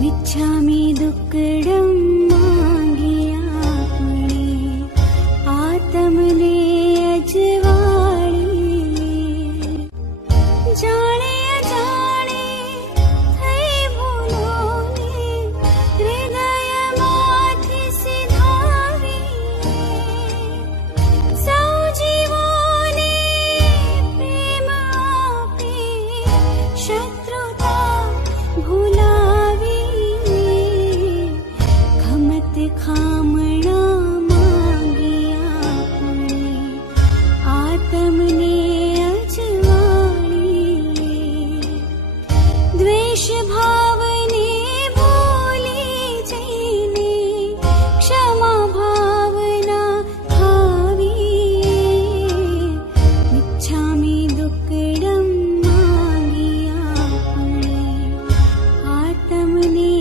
मिच्छामि दुक्कडं मागिया पुणे आत्मने अजवाळी जाणे अजाणे થઈ ભૂલોને હૃદયમાંથી સિધાવી સૌ જીવોને પ્રેમ આપે શત્રુતા ભૂલાવી ખમત ખામણા માંગ્યા પુણે આત્મને અજવાળી દ્વેષ ભાવને ભૂલી જઈને ક્ષમા ભાવના ખાવી મિચ્છામિ દુક્કડં માગિયા પુણે આત્મને